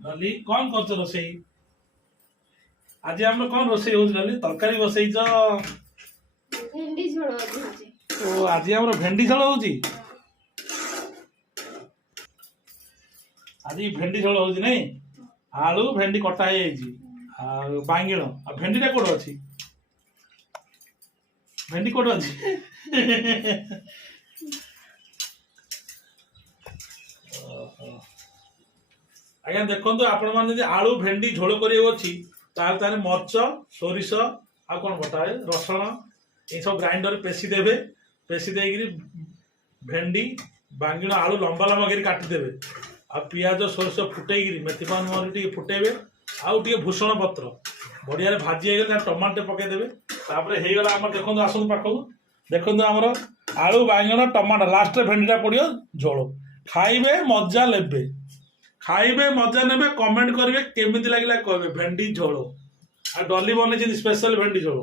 ଡଲି କଣ କରୁଛ ରୋଷେଇ? ଆଜି ଆମର କଣ ରୋଷେଇ ହଉଛି ଡଲି? ତରକାରୀ ବସେଇଛ? ଭେଣ୍ଡି ଝୋଳ ହଉଛି। ଓ ଆଜି ଆମର ଭେଣ୍ଡି ଝୋଳ ହଉଛି। ଆଜି ଭେଣ୍ଡି ଝୋଳ ହଉଛି ନାଇଁ? ଆଳୁ ଭେଣ୍ଡି କଟା ହେଇଯାଇଛି ଆଉ ବାଙ୍ଗିଣ ଆଉ ଭେଣ୍ଡିଟା କୋଉଠି ଅଛି? ଭେଣ୍ଡି କୋଉଠି ଅଛି? ଆଜ୍ଞା ଦେଖନ୍ତୁ ଆପଣ ମାନେ ଯଦି ଆଳୁ ଭେଣ୍ଡି ଝୋଳ କରିବାକୁ ଅଛି ତାହେଲେ ମରିଚ ସୋରିଷ ଆଉ କଣ ବଟା ହୁଏ ରସୁଣ ଏସବୁ ଗ୍ରାଇଣ୍ଡରରେ ପେଶି ଦେବେ। ପେଶି ଦେଇକିରି ଭେଣ୍ଡି ବାଙ୍ଗିଣ ଆଳୁ ଲମ୍ବା ଲମ୍ବା କରି କାଟିଦେବେ। ଆଉ ପିଆଜ ସୋରିଷ ଫୁଟେଇକିରି ମେଥିପାନ ମରି ଟିକେ ଫୁଟେଇବେ। ଆଉ ଟିକେ ଭୂଷଣ ପତ୍ର ବଢିଆରେ ଭାଜି ହେଇଗଲେ ଟମାଟୋ ପକେଇଦେବେ। ତାପରେ ହେଇଗଲା ଆମର ଦେଖନ୍ତୁ ଆସନ୍ତୁ ପାଖକୁ ଦେଖନ୍ତୁ ଆମର ଆଳୁ ବାଙ୍ଗିଣ ଟମାଟୋ ଲାଷ୍ଟରେ ଭେଣ୍ଡିଟା ପଡ଼ିବ ଝୋଳ। ଖାଇବେ ମଜା ନେବେ। ଖାଇବେ ମଜା ନେବେ କମେଣ୍ଟ କରିବେ କେମିତି ଲାଗିଲା କହିବେ ଭେଣ୍ଡି ଝୋଳ। ଆଉ ଡଲି ବନେଇଛନ୍ତି ସ୍ପେଶାଲ ଭେଣ୍ଡି ଝୋଳ।